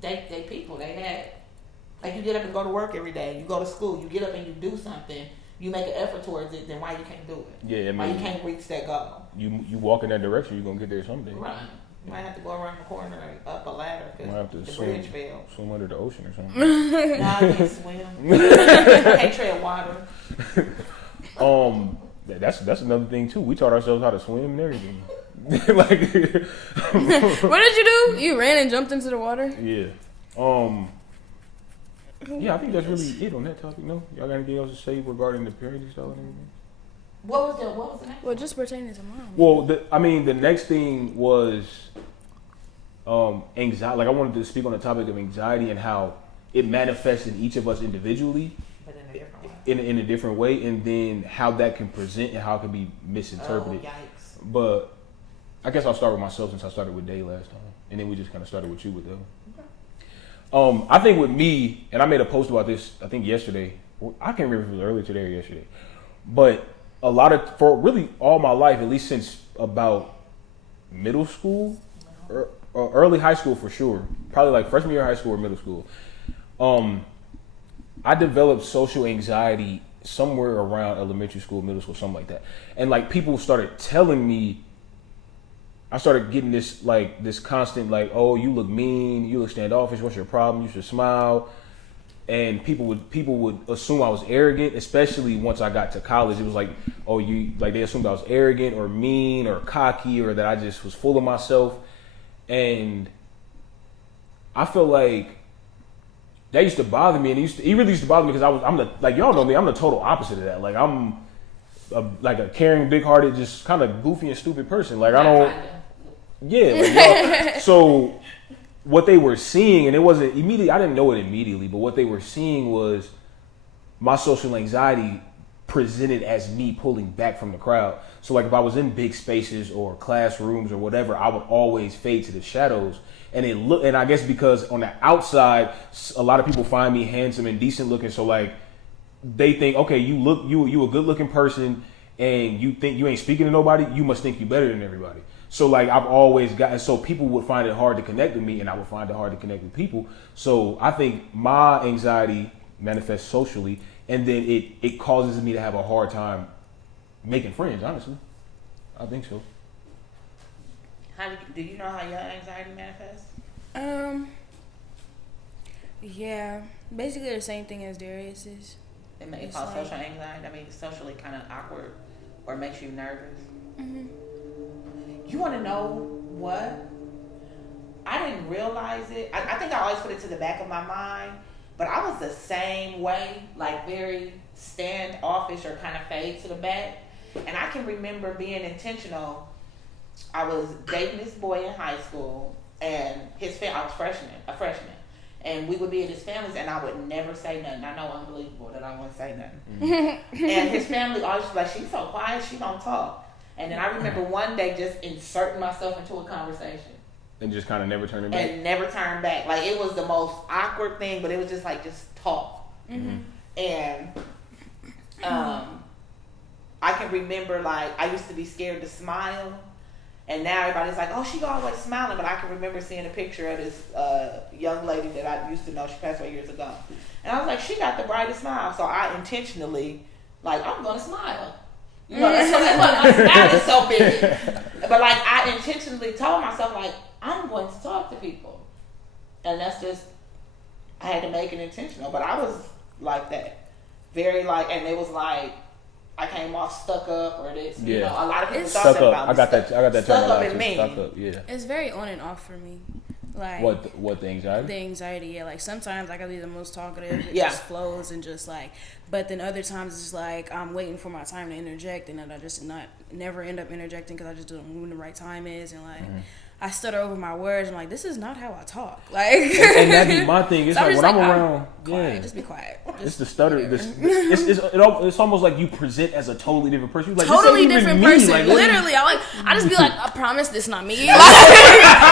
they people. They had, like, you get up and go to work every day. You go to school. You get up and you do something. You make an effort towards it. Then why you can't do it? Yeah, I mean, why you can't reach that goal? You walk in that direction, you're gonna get there someday. Right. You might have to go around the corner and up a ladder because the bridge fell. Swim under the ocean or something. Nah, I can't swim. I can't tread water. That's another thing too. We taught ourselves how to swim and everything. Like, what did you do? You ran and jumped into the water? Yeah. Yeah, I think that's really it on that topic. No, y'all got anything else to say regarding the parenting style and everything? What was the next? Well, just pertaining to mom. Well, the next thing was anxiety. Like, I wanted to speak on the topic of anxiety and how it manifests in each of us individually, but in a different way. In a different way, and then how that can present and how it can be misinterpreted. Oh, yikes. But I guess I'll start with myself since I started with Day last time, and then we just kind of started with you with them. Okay. I think with me, and I made a post about this, I think yesterday. I can't remember if it was earlier today or yesterday, but for really all my life, at least since about middle school or early high school for sure, probably like freshman year of high school or middle school, I developed social anxiety somewhere around elementary school, middle school, something like that. And like people started telling me, I started getting this constant like, oh, you look mean, you look standoffish, what's your problem? You should smile. And people would assume I was arrogant, especially once I got to college. It was like, oh, they assumed I was arrogant or mean or cocky or that I just was full of myself. And I feel like that used to bother me, and it really used to bother me because I'm the, like, y'all know me, I'm the total opposite of that. Like, I'm a caring, big-hearted, just kind of goofy and stupid person. Like, I don't, like, so what they were seeing, and it wasn't immediately, I didn't know it immediately, but what they were seeing was my social anxiety presented as me pulling back from the crowd. So like if I was in big spaces or classrooms or whatever, I would always fade to the shadows. And I guess because on the outside, a lot of people find me handsome and decent looking. So like they think, okay, you a good looking person and you think you ain't speaking to nobody, you must think you better than everybody. So like I've always gotten, so people would find it hard to connect with me and I would find it hard to connect with people. So I think my anxiety manifests socially, and then it causes me to have a hard time making friends, honestly. I think so. Do you know how your anxiety manifests? Yeah, basically the same thing as Dareus's. It may cause social anxiety. I mean, it's socially kind of awkward or makes you nervous. Mm-hmm. You want to know what? I didn't realize it. I think I always put it to the back of my mind, but I was the same way, like very standoffish or kind of fade to the back. And I can remember being intentional. I was dating this boy in high school, and I was a freshman. And we would be at his family's, and I would never say nothing. I know, unbelievable that I wouldn't say nothing. Mm-hmm. And his family always was like, she's so quiet, she don't talk. And then I remember one day just inserting myself into a conversation. And just kind of never turning back? And never turn back. Like, it was the most awkward thing, but it was just like, just talk. Mm-hmm. And I can remember, like, I used to be scared to smile. And now everybody's like, oh, she always smiling. But I can remember seeing a picture of this young lady that I used to know. She passed away years ago. And I was like, she got the brightest smile. So I intentionally, like, I'm going to smile. You know, that's my smile is so big. But, like, I intentionally told myself, like, I'm going to talk to people. And that's just, I had to make it intentional. But I was like that. Very, like, and it was like, I came off stuck up or this. Yeah. You know, a lot of people thought that about me. I got that stuck up and mean. Stuck up, yeah. It's very on and off for me. Like what the anxiety? The anxiety, yeah. Like sometimes I can be the most talkative. It just flows and just like, but then other times it's like I'm waiting for my time to interject, and then I just never end up interjecting because I just don't know when the right time is, and like. Mm-hmm. I stutter over my words. I'm like, this is not how I talk. Like, and that'd be my thing. It's so like when I'm around, quiet, just be quiet. It's the stutter. It's almost like you present as a totally different person. Like, totally different person. Like, literally, I just be like, I promise this not me. Like,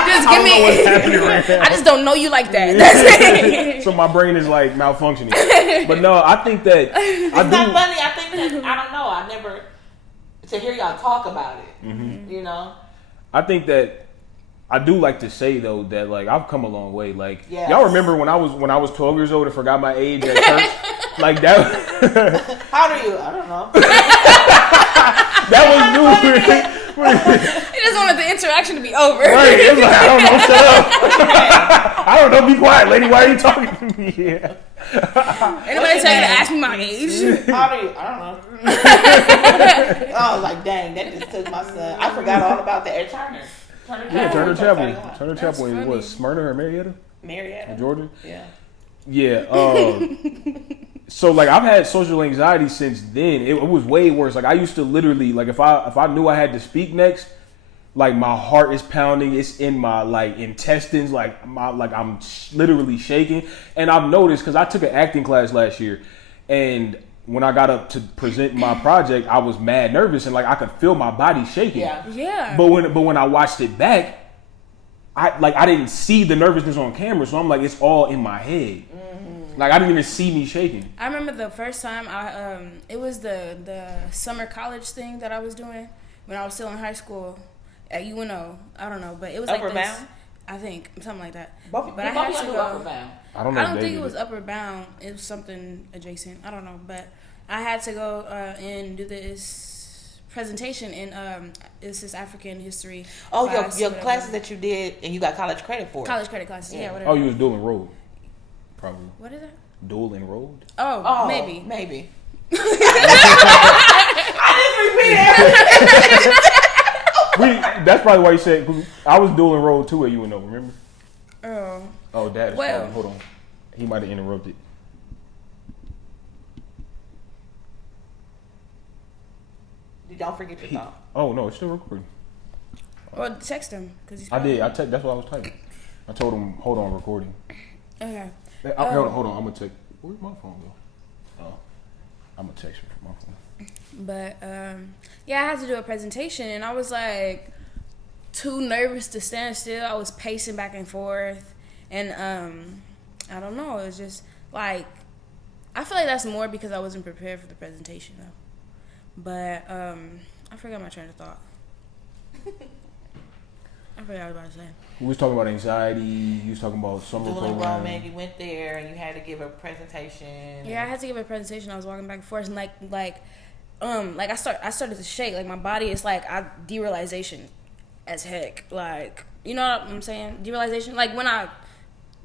just give me. What's happening right now. I just don't know you like that. That's it. So my brain is like malfunctioning. But no, I think that it's not funny. I think that I don't know. I never to hear y'all talk about it. Mm-hmm. You know, I think that. I do like to say though that like I've come a long way. Like y'all remember when I was 12 years old and forgot my age at church? Like that. How old are you? I don't know. That was new. He just wanted the interaction to be over. Right. It's like, I don't know. Shut up. I don't know. Be quiet, lady. Why are you talking to me? Yeah. Anybody tell you to ask me my age? How old are you? I don't know. I was like, dang, that just took my son. I forgot all about that at Turner. Turner Chapel. Turner Chapel was Smyrna or Marietta? Marietta. Georgia? Yeah. Yeah. So like I've had social anxiety since then. It was way worse. Like I used to literally like if I knew I had to speak next, like my heart is pounding. It's in my like intestines. Like I'm literally shaking. And I've noticed because I took an acting class last year, and when I got up to present my project, I was mad nervous and like I could feel my body shaking. Yeah. But when I watched it back, I didn't see the nervousness on camera, so I'm like it's all in my head. Like I didn't even see me shaking. I remember the first time it was the summer college thing that I was doing when I was still in high school at UNO. I don't know, but it was Upper like this. Bound? I think something like that. But I had to go. Upper Bound. I don't know. I don't think it was Upper Bound. It was something adjacent. I don't know, but I had to go and do this presentation in it's this African history. Oh, your classes that you did and you got college credit for. College credit classes, yeah, whatever. Oh, you was dual enrolled. Probably. What is that? Dual enrolled? Oh, maybe. I just repeated. That's probably why you said, cause I was dual enrolled too at UNO, remember? Oh, that is fine. Hold on. He might have interrupted. Don't forget your thought. Oh, no, it's still recording. Well, text him. Cause he's I did. That's what I was typing. I told him, hold on, recording. Okay. Hold on. I'm going to text. Where'd my phone go? Oh, I'm going to text you from my phone. But, yeah, I had to do a presentation, and I was, like, too nervous to stand still. I was pacing back and forth, and, I don't know. It was just, like, I feel like that's more because I wasn't prepared for the presentation, though. But, I forgot my train of thought. I forgot what I was about to say. We was talking about anxiety. You was talking about summer program. Man, you went there and you had to give a presentation. Yeah, I had to give a presentation. I was walking back and forth, and I started to shake. Like my body is like derealization as heck. Like you know what I'm saying? Derealization. Like when I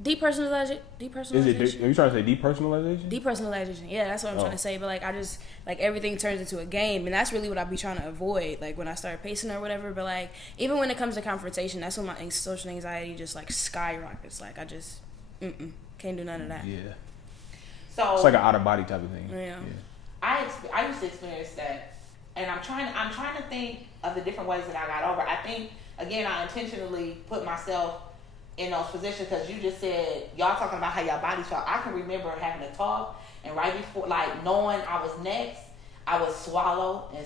depersonalization. Is it? Are you trying to say depersonalization? Depersonalization. Yeah, that's what I'm trying to say. But like I just like everything turns into a game, and that's really what I be trying to avoid. Like when I start pacing or whatever. But like even when it comes to confrontation, that's when my social anxiety just like skyrockets. Like I just can't do none of that. Yeah. So it's like an out of body type of thing. Yeah. I used to experience that, and I'm trying to think of the different ways that I got over. I think again I intentionally put myself in those positions because you just said y'all talking about how y'all bodies felt. I can remember having a talk and right before like knowing I was next, I would swallow and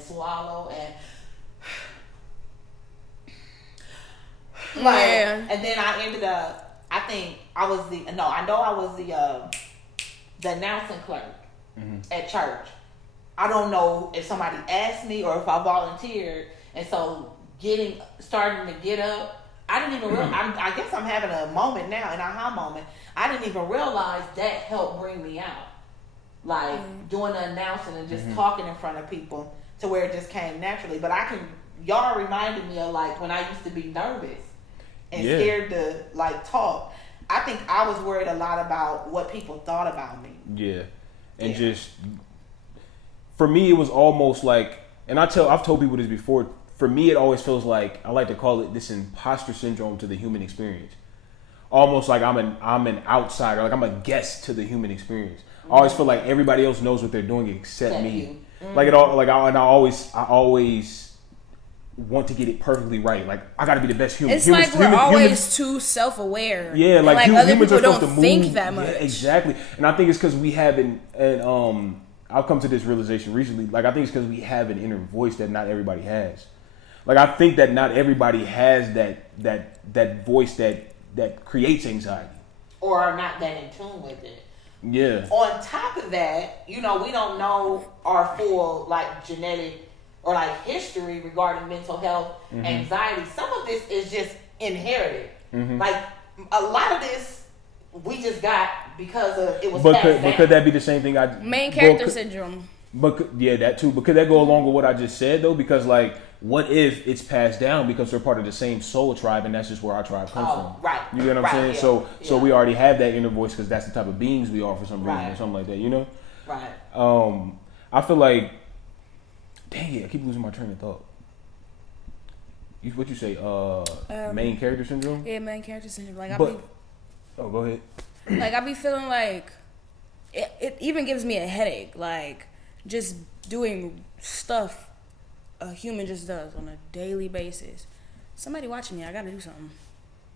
and then I ended up I know I was the announcing clerk at church. I don't know if somebody asked me or if I volunteered, and so starting to get up. I didn't even realize, I guess I'm having a moment now, an aha moment. I didn't even realize that helped bring me out. Like doing the announcing and just talking in front of people to where it just came naturally. But y'all reminded me of like when I used to be nervous and scared to like talk. I think I was worried a lot about what people thought about me. Yeah. And just, for me, it was almost like, and I've told people this before, for me, it always feels like, I like to call it this imposter syndrome to the human experience. Almost like I'm an outsider, like I'm a guest to the human experience. I always feel like everybody else knows what they're doing except me. Like I always want to get it perfectly right. Like I got to be the best human. It's like we're always too self-aware. Yeah, like other humans people are supposed don't to think move. that much. Yeah, exactly. And I think it's because we haven't. And I've come to this realization recently. Like I think it's because we have an inner voice that not everybody has. Like I think that not everybody has that voice that creates anxiety, or are not that in tune with it. Yeah. On top of that, we don't know our full like genetic or like history regarding mental health, anxiety. Some of this is just inherited. Like a lot of this we just got because of it was passed down. But could that be the same thing? Main character syndrome. But yeah, that too. But could that go along with what I just said though? Because like, what if it's passed down because we're part of the same soul tribe, and that's just where our tribe comes from? Right. You get what I'm saying? Yeah, So we already have that inner voice because that's the type of beings we are for some reason or something like that. You know? Right. I feel like, dang it, I keep losing my train of thought. What you say? Main character syndrome? Yeah, main character syndrome. Like go ahead. Like I be feeling like it even gives me a headache. Like just doing stuff a human just does on a daily basis. Somebody watching me, I gotta do something.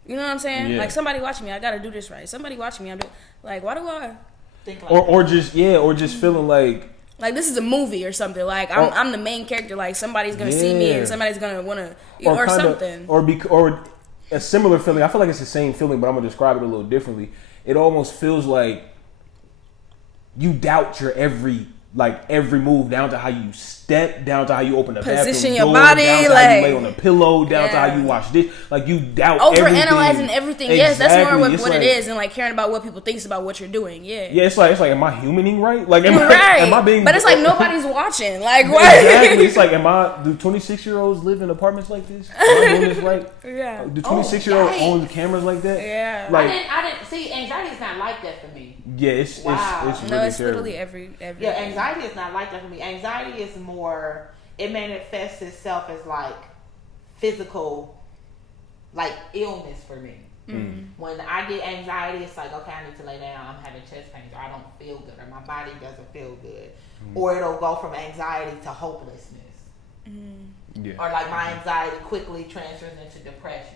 You know what I'm saying? Yeah. Like somebody watching me, I gotta do this right. Somebody watching me, like, why do I think like or just feeling like this is a movie or something. Like I'm the main character. Like somebody's gonna see me and somebody's gonna wanna or something. Or a similar feeling. I feel like it's the same feeling, but I'm gonna describe it a little differently. It almost feels like you doubt your every move, down to how you step, down to how you open the position bathroom your door, body, down to like how you lay on the pillow, down to how you wash this. Like you doubt overanalyzing everything. Yes, that's more what like, it is, and like caring about what people thinks about what you're doing. Yeah. Yeah, it's like, am I humaning right? Like, am I being? But it's like nobody's watching. Like what? Exactly. It's like, do 26-year-olds live in apartments like this? Am I doing this right? Yeah. Do 26-year-olds own cameras like that? Yeah. Like, I didn't see. Anxiety is not like that for me. Yeah, it's really it's terrible. literally every. Yeah, anxiety is not like that for me. Anxiety is more. It manifests itself as like physical, like illness for me. When I get anxiety, it's like, okay, I need to lay down. I'm having chest pains, or I don't feel good, or my body doesn't feel good, or it'll go from anxiety to hopelessness, Yeah. or like my anxiety quickly transfers into depression,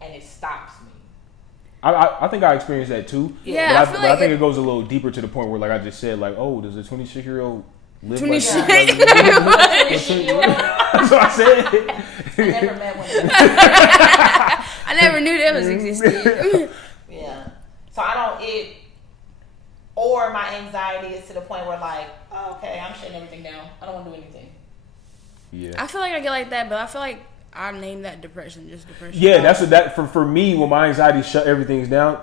and it stops me. I think I experienced that too. Yeah, but I think it goes a little deeper to the point where, like I just said, like, oh, does a 26-year-old live 26? like that's what I said. I never met one. I never knew that was existed. Yeah. So I don't or my anxiety is to the point where like, oh, okay, I'm shutting everything down. I don't want to do anything. Yeah. I feel like I get like that, but I feel like I name that depression, just depression. Yeah, that's what that for me. When my anxiety shuts everything down,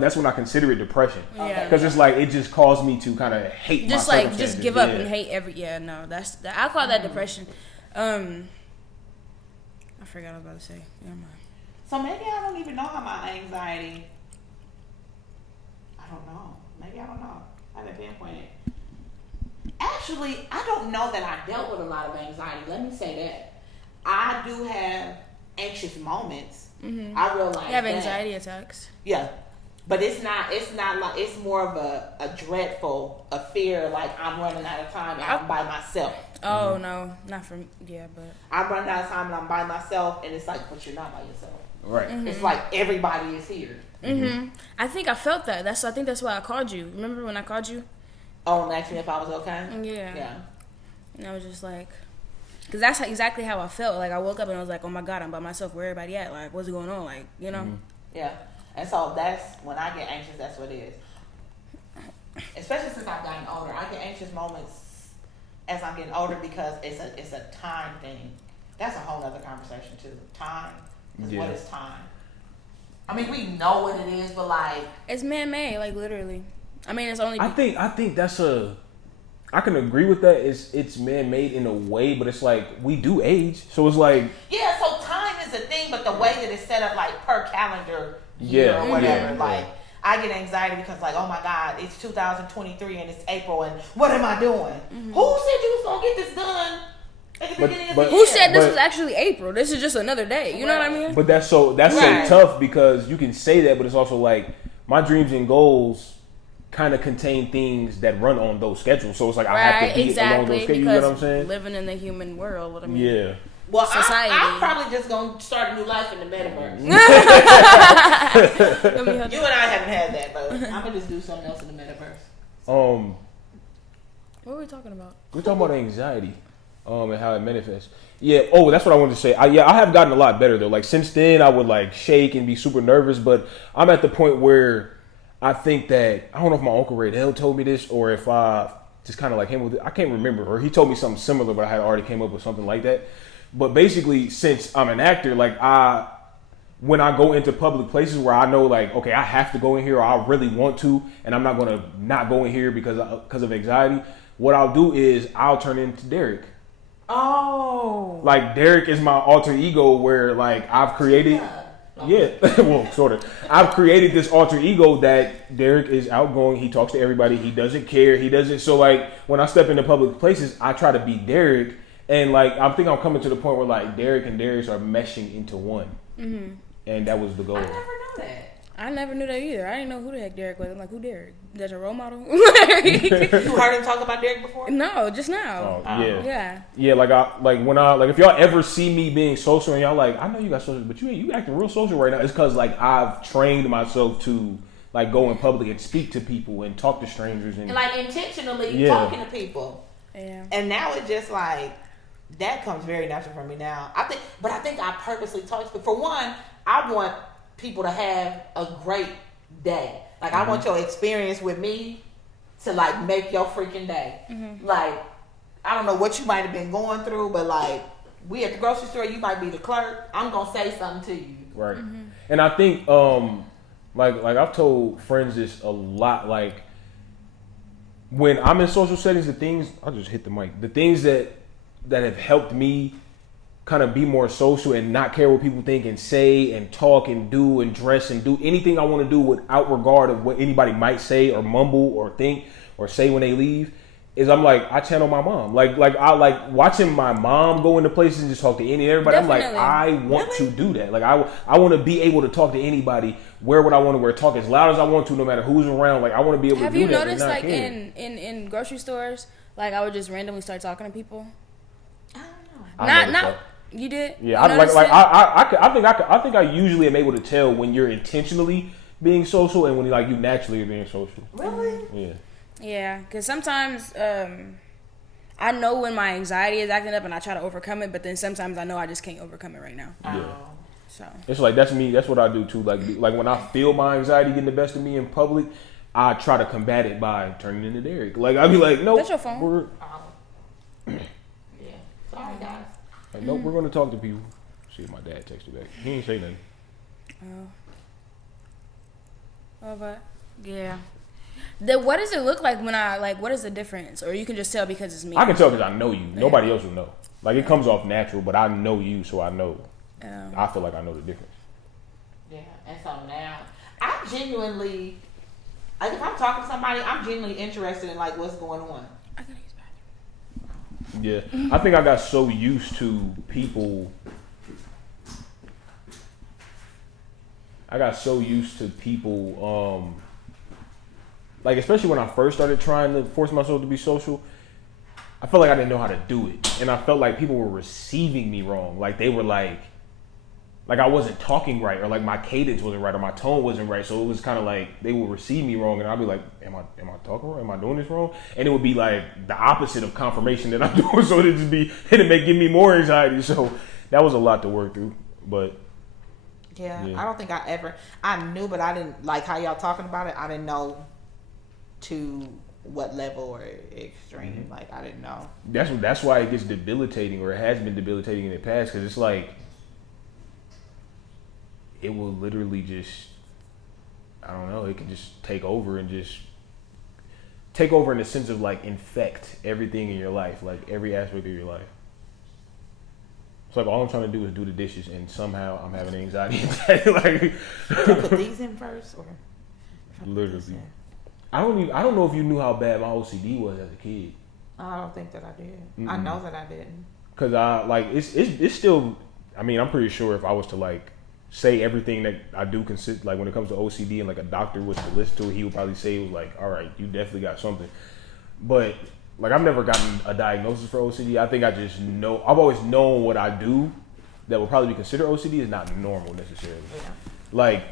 that's when I consider it depression. Yeah, because it's like it just caused me to kind of hate. Just my like just give up and hate every. Yeah, no, I call that depression. I forgot what I was about to say. Never mind. So maybe I don't even know how my anxiety. I don't know. Maybe I don't know. I haven't pinpointed. Actually, I don't know that I dealt with a lot of anxiety. Let me say that. I do have anxious moments. I realize you have anxiety attacks. Yeah, but it's not like, it's more of a dreadful, a fear, like I'm running out of time and I'm by myself. Oh no, not from but I'm running out of time and I'm by myself, and it's like, but you're not by yourself. Right. It's like everybody is here. I think I felt that. I think that's why I called you. Remember when I called you? Oh, and asked me if I was okay. Yeah. And I was just like, because that's exactly how I felt. Like I woke up and I was like, oh my God, I'm by myself. Where everybody at? Like, what's going on? Like, you know? Yeah. And so that's when I get anxious. That's what it is. Especially since I've gotten older, I get anxious moments as I'm getting older because it's a time thing. That's a whole other conversation too. Time. What is time? I mean, we know what it is, but like it's man-made. Like literally. I mean, it's only. I think that's I can agree with that. It's man-made in a way, but it's like we do age, so it's like so time is a thing, but the way that it's set up, like per calendar year or whatever, like I get anxiety because like, oh my God, it's 2023 and it's April, and what am I doing? Who said you was gonna get this done at the beginning of the year? Who said this was actually April? This is just another day. You know what I mean? But that's so tough because you can say that, but it's also like my dreams and goals kind of contain things that run on those schedules. So it's like I have to be along those schedules. You know what I'm saying? Living in the human world. What I mean? Yeah. Well, society. I'm probably just gonna start a new life in the metaverse. You and I haven't had that, but I'm gonna just do something else in the metaverse. What were we talking about? We're talking about anxiety, and how it manifests. Yeah. Oh, that's what I wanted to say. I have gotten a lot better though. Like since then, I would like shake and be super nervous, but I'm at the point where I think that, I don't know if my Uncle Raydell told me this or if I just kind of like came with it. I can't remember. Or he told me something similar, but I had already came up with something like that. But basically, since I'm an actor, like I when I go into public places where I know like, okay, I have to go in here or I really want to, and I'm not gonna not go in here because of anxiety. What I'll do is I'll turn into Derek. Oh. Like Derek is my alter ego where like I've created. Yeah, well, sort of. I've created this alter ego that Derek is outgoing. He talks to everybody. He doesn't care. He doesn't. So like when I step into public places, I try to be Derek, and like I think I'm coming to the point where like Derek and Dareus are meshing into one. Mm-hmm. And that was the goal. I never knew that. I never knew that either. I didn't know who the heck Derek was. I'm like, who Derek? That's a role model? You heard him talk about Derek before? No, just now. Yeah. Like if y'all ever see me being social and y'all like, I know you got social, but you acting real social right now. It's because like I've trained myself to like go in public and speak to people and talk to strangers and like intentionally talking to people. Yeah. And now it's just like that comes very natural for me now. I think I purposely talk to. For one, I want people to have a great day. Like I want your experience with me to like make your freaking day. Mm-hmm. Like I don't know what you might have been going through, but like we at the grocery store, you might be the clerk. I'm gonna say something to you. Right. Mm-hmm. And I think like I've told friends this a lot. Like when I'm in social settings, I'll just hit the mic. The things that have helped me kind of be more social and not care what people think and say and talk and do and dress and do anything I want to do without regard of what anybody might say or mumble or think or say when they leave is I'm like, I channel my mom. Like I like watching my mom go into places and just talk to everybody. Definitely. I'm like, I want to do that. Like I want to be able to talk to anybody, wear what I want to wear, talk as loud as I want to, no matter who's around. Like I want to be able to do that. Have you noticed like in grocery stores, like I would just randomly start talking to people? I don't know. Not you did? Yeah, I think I usually am able to tell when you're intentionally being social and when like you naturally are being social. Really? Yeah. Yeah, because sometimes I know when my anxiety is acting up and I try to overcome it, but then sometimes I know I just can't overcome it right now. Yeah. So it's like that's me. That's what I do too. Like when I feel my anxiety getting the best of me in public, I try to combat it by turning into Derek. Like I'll be like, nope. That's your phone. Yeah. Sorry, guys. Like, nope, we're going to talk to people. See if my dad texted back. He ain't say nothing. But yeah. What does it look like when what is the difference? Or you can just tell because it's me? I can tell because I know you. Nobody else will know. Like it comes off natural, but I know you, so I know. I feel like I know the difference. Yeah, and so now I genuinely, like if I'm talking to somebody, I'm genuinely interested in like what's going on. Yeah, I think I got so used to people. Like especially when I first started trying to force myself to be social, I felt like I didn't know how to do it, and I felt like people were receiving me wrong. Like they were like I wasn't talking right, or like my cadence wasn't right, or my tone wasn't right. So it was kind of like they would receive me wrong, and I'd be like, "Am I talking wrong? Am I doing this wrong?" And it would be like the opposite of confirmation that I'm doing. So it'd give me more anxiety. So that was a lot to work through. But yeah. I don't think I knew, but I didn't like how y'all talking about it. I didn't know to what level or extreme. Mm-hmm. Like I didn't know. That's why it gets debilitating, or it has been debilitating in the past, because it's like. It will literally just, I don't know, it can just take over and just take over in the sense of like infect everything in your life, like every aspect of your life. It's like all I'm trying to do is do the dishes, and somehow I'm having anxiety attack. Like, put these in first, or literally. I don't know if you knew how bad my OCD was as a kid. I don't think that I did. Mm-hmm. I know that I didn't. Cause it's still. I mean, I'm pretty sure if I was to like. Say everything that I do consist like when it comes to OCD and like a doctor was to listen to it, he would probably say it was like, all right, you definitely got something. But like I've never gotten a diagnosis for OCD. I think I just know I've always known what I do that would probably be considered OCD is not normal necessarily. Yeah. Like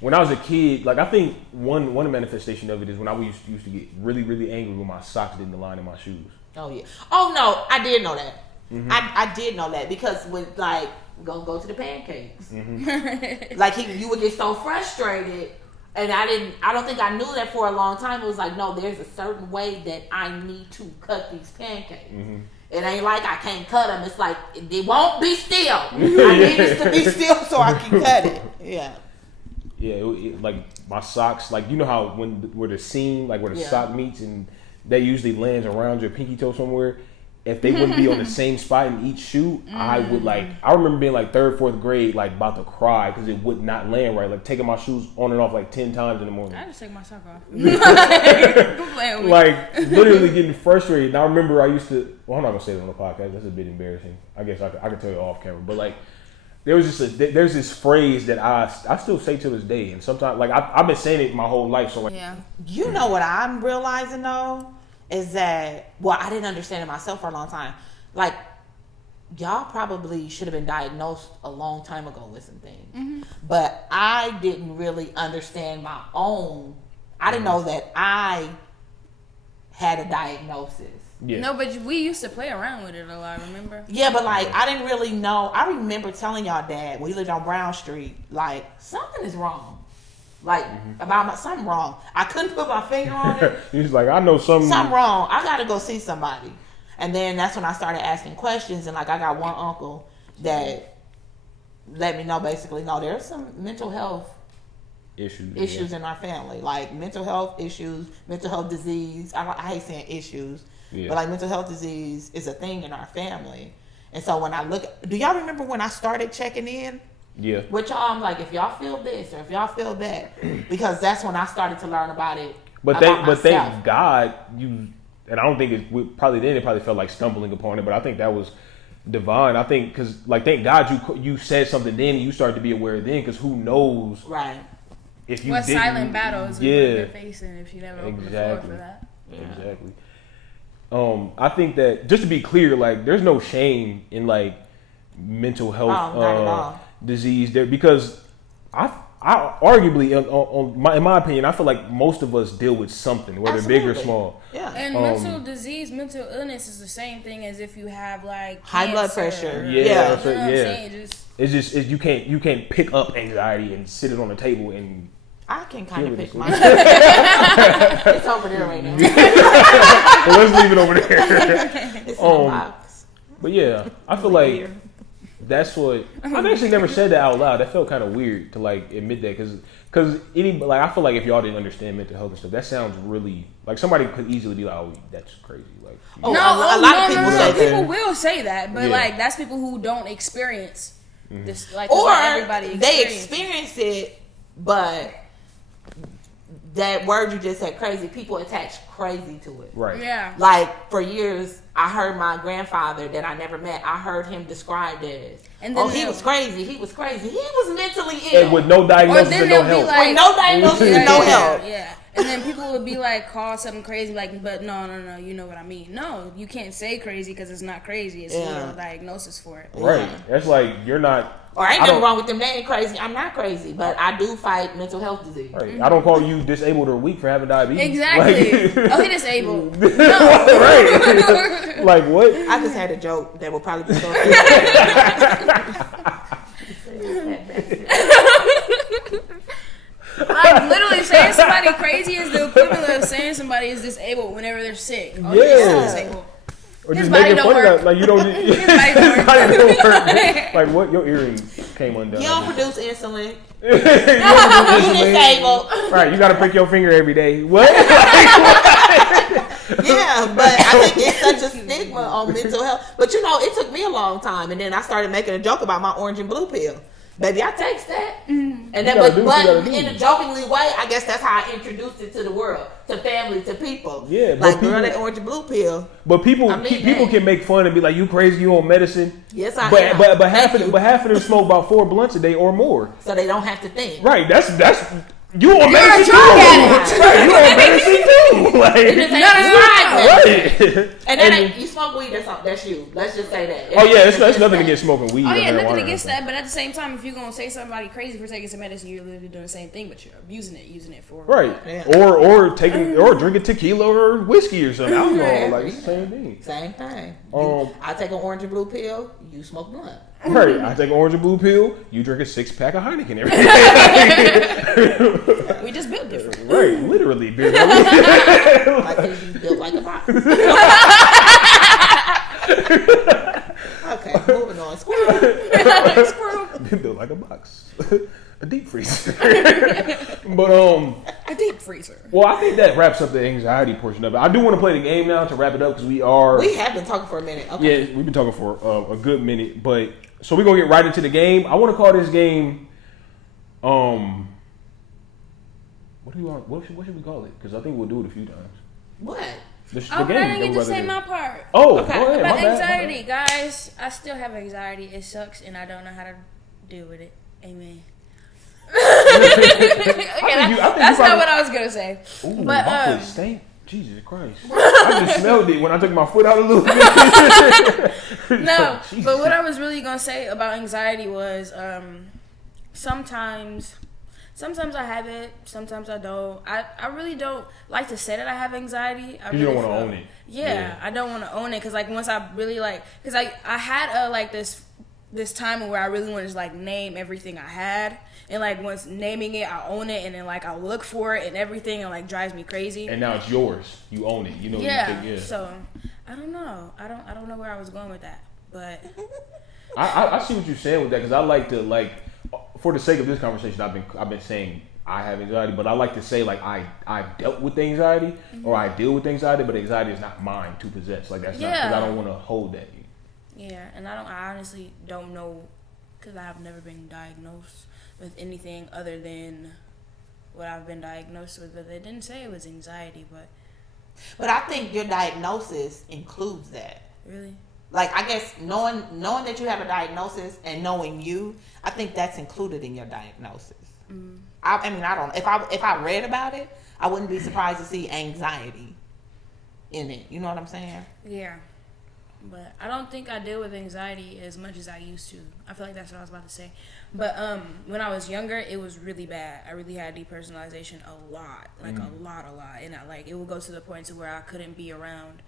when I was a kid, like I think one manifestation of it is when I used to get really, really angry when my socks didn't align in my shoes. Oh yeah. Oh no, I did know that. Mm-hmm. I did know that because with like we're gonna go to the pancakes. Mm-hmm. Like you would get so frustrated, and I don't think I knew that for a long time. It was like, no, there's a certain way that I need to cut these pancakes. Mm-hmm. It ain't like I can't cut them. It's like it won't be still. I need it to be still so I can cut it. Yeah. Yeah, like my socks, like you know how where the seam, like where the sock meets, and that usually lands around your pinky toe somewhere. If they wouldn't be on the same spot in each shoe, I would I remember being like 3rd, 4th grade, like about to cry because it would not land right. Like taking my shoes on and off like 10 times in the morning. I just take my sock off. Like literally getting frustrated. And I remember I used to. Well, I'm not gonna say that on the podcast. That's a bit embarrassing. I guess I could tell you off camera, but like. There's this phrase that I still say to this day, and sometimes like I've been saying it my whole life. So like, you know what I'm realizing though is that I didn't understand it myself for a long time. Like y'all probably should have been diagnosed a long time ago with some things, but I didn't really understand my own. I didn't know that I had a diagnosis. Yeah. No, but we used to play around with it a lot, remember? Yeah, but like I didn't really know. I remember telling y'all, Dad, when we lived on Brown Street, like something is wrong. Like about something wrong. I couldn't put my finger on it. He's like, I know something wrong. I gotta go see somebody. And then that's when I started asking questions, and like I got one uncle that let me know basically, no, there's some mental health issues in our family, like mental health issues, mental health disease. I hate saying issues. Yeah. But like mental health disease is a thing in our family. And so when I do y'all remember when I started checking in? Yeah. With y'all, I'm like, if y'all feel this or if y'all feel that, because that's when I started to learn about it. But thank God and I don't think it probably felt like stumbling upon it, but I think that was divine. I think because like thank God you said something then and you started to be aware then, because who knows right if you what silent battles you're facing if you never opened the floor for that. Exactly. I think that just to be clear, like there's no shame in like mental health disease there, because I arguably in my opinion, I feel like most of us deal with something, whether big or small. Yeah. And mental illness is the same thing as if you have like high blood pressure. Yeah. It's just you can't pick up anxiety and sit it on the table and. I can kind of pick my. It's over there right now. Well, let's leave it over there. It's in the box. But yeah, I feel like that's what I've actually never said that out loud. That felt kind of weird to like admit that because I feel like if y'all didn't understand mental health and stuff, that sounds really like somebody could easily be like, oh, that's crazy. Like, a lot of people say that. People will say that, but like that's people who don't experience this. Like, or everybody they experience it, but. That word you just said, crazy, people attach crazy to it. Right. Yeah. Like, for years, I heard my grandfather that I never met, I heard him described as, he was crazy. He was crazy. He was mentally ill. And with no diagnosis and no help. With no diagnosis and no help. Yeah. And then people would be like, call something crazy, like, but no, you know what I mean. No, you can't say crazy because it's not crazy. It's no diagnosis for it. Right. Yeah. That's like, you're not... Or ain't nothing wrong with them. They ain't crazy. I'm not crazy, but I do fight mental health disease. Right. I don't call you disabled or weak for having diabetes. Exactly. Like, he disabled. No. Right. Like what? I just had a joke that will probably be so. Like literally saying somebody crazy is the equivalent of saying somebody is disabled whenever they're sick. Oh, yeah. Disabled. Or just making fun of that, like you don't. His body don't work. Like what? Your earring came undone. You don't produce insulin. You disabled. Right, you got to prick your finger every day. What? Yeah, but I think it's such a stigma on mental health. But you know, it took me a long time, and then I started making a joke about my orange and blue pill. Baby, I takes that, and then but in a jokingly way, I guess that's how I introduced it to the world, to family, to people. Yeah, like girl, that orange and blue pill. But people can make fun and be like, "You crazy? You on medicine?" Yes, I am. But half of them smoke about 4 blunts a day or more, so they don't have to think. Right. That's you on medicine too. Right, you on medicine too. Like, right. And that ain't, you smoke weed, that's you. Let's just say that. It's nothing against smoking weed. Oh yeah, nothing against that. But at the same time, if you're gonna say somebody crazy for taking some medicine, you're literally doing the same thing, but you're abusing it, using it for right. Yeah. Or drinking tequila or whiskey or something. Alcohol, like it's the same thing. Same thing. I take an orange and blue pill. You smoke blunt. Right, I take an orange and blue pill. You drink a 6-pack of Heineken every day. We just built different. Right, literally built. Like you built like a box. Built like a box. A deep freezer. But a deep freezer. Well, I think that wraps up the anxiety portion of it. I do want to play the game now to wrap it up because we have been talking for a minute. Okay. Yeah, we've been talking for a good minute. But so we're gonna get right into the game. I want to call this game what do you want? What should we call it? Because I think we'll do it a few times. What? The I didn't get to say my part. Oh, okay. Go ahead. About anxiety, guys. I still have anxiety. It sucks, and I don't know how to deal with it. Amen. That's not what I was gonna say. Ooh, but my foot stank. Jesus Christ! I just smelled it when I took my foot out a little bit. No, but what I was really gonna say about anxiety was sometimes I have it, sometimes I don't. I really don't like to say that I have anxiety. You don't want to own it. Yeah, I don't want to own it because like once I really like, because I had like this time where I really wanted to like name everything I had, and like once naming it, I own it, and then like I look for it and everything, and like drives me crazy. And now it's yours. You own it. You know. Yeah. So I don't know. I don't know where I was going with that, but I see what you're saying with that because I like to like. For the sake of this conversation, I've been saying I have anxiety, but I like to say like I've dealt with anxiety or I deal with anxiety, but anxiety is not mine to possess. Like that's not because I don't want to hold that. Yeah, and I honestly don't know because I have never been diagnosed with anything other than what I've been diagnosed with. But they didn't say it was anxiety, but I think your diagnosis includes that. Really? Like, I guess knowing that you have a diagnosis and knowing you, I think that's included in your diagnosis. Mm. I mean, I don't. If I read about it, I wouldn't be surprised to see anxiety in it. You know what I'm saying? Yeah. But I don't think I deal with anxiety as much as I used to. I feel like that's what I was about to say. But when I was younger, it was really bad. I really had depersonalization a lot, like a lot, and it would go to the point to where I couldn't be around.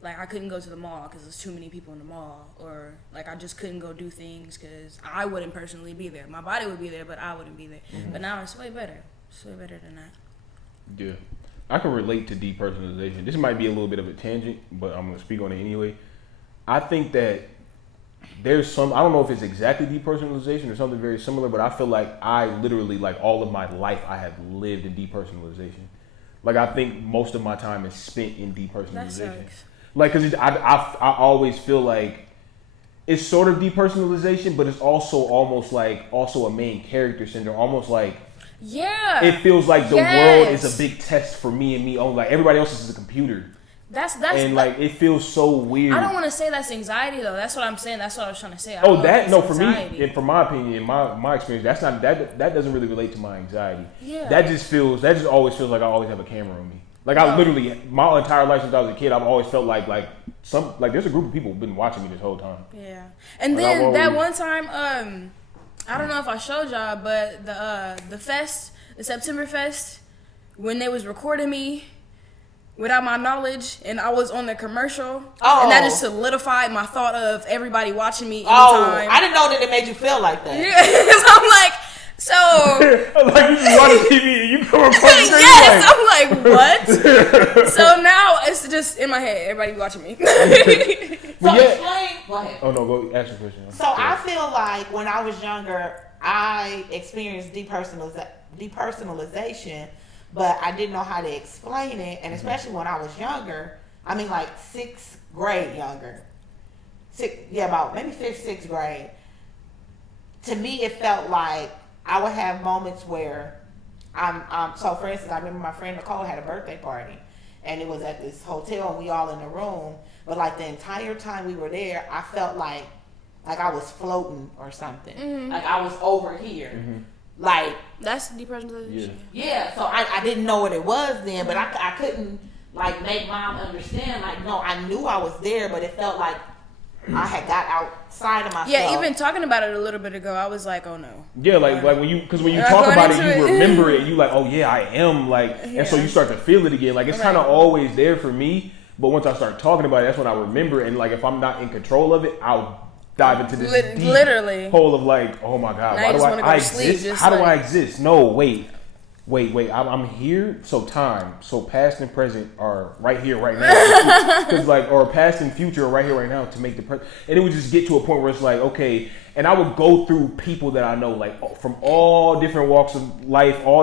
Like, I couldn't go to the mall because there's too many people in the mall. Or, like, I just couldn't go do things because I wouldn't personally be there. My body would be there, but I wouldn't be there. Mm-hmm. But now it's way better. It's way better than that. Yeah. I can relate to depersonalization. This might be a little bit of a tangent, but I'm going to speak on it anyway. I think that there's some, I don't know if it's exactly depersonalization or something very similar, but I feel like I literally, like, all of my life I have lived in depersonalization. Like, I think most of my time is spent in depersonalization. That sucks. Like, because I always feel like it's sort of depersonalization, but it's also almost like also a main character syndrome. Almost like it feels like the world is a big test for me and me only. Like everybody else is a computer. That's like it feels so weird. I don't want to say that's anxiety though. That's what I'm saying. That's what I was trying to say. For me, and from my opinion, in my experience, that's not that doesn't really relate to my anxiety. Yeah. That just always feels like I always have a camera on me. Like I literally, my entire life since I was a kid, I've always felt like there's a group of people who've been watching me this whole time. Yeah, and like then that one time, I don't know if I showed y'all, but the September Fest, when they was recording me without my knowledge, and I was on the commercial, and that just solidified my thought of everybody watching me anytime. I didn't know that it made you feel like that. Yeah, so I'm like. So like you just watch TV and you come across the yes, I'm like, what? So now it's just in my head. Everybody watching me. Explain. Go ahead. Oh no, go ask your question. So I feel like when I was younger, I experienced depersonalization, but I didn't know how to explain it, and especially when I was younger. I mean, like 6th grade younger. About maybe 5th, 6th grade. To me, it felt like I would have moments where so for instance, I remember my friend Nicole had a birthday party and it was at this hotel and we all in the room, but like the entire time we were there, I felt like I was floating or something. Mm-hmm. Like I was over here. Mm-hmm. Like that's depersonalization. Yeah. So I didn't know what it was then, but I couldn't like make mom understand. Like no, I knew I was there, but it felt like I had got outside of myself. Yeah, even talking about it a little bit ago, I was like, oh no. Yeah, like when you talk about it, you remember it. You like, oh yeah, I am like, and so you start to feel it again. Like it's kind of always there for me, but once I start talking about it, that's when I remember. And like if I'm not in control of it, I'll dive into this deep hole of like, oh my god, why do I exist? How do I exist? No, wait. wait, I'm here. So past and present are right here, right now. Because like, or past and future are right here, right now to make the present. And it would just get to a point where it's like, okay. And I would go through people that I know, like from all different walks of life, all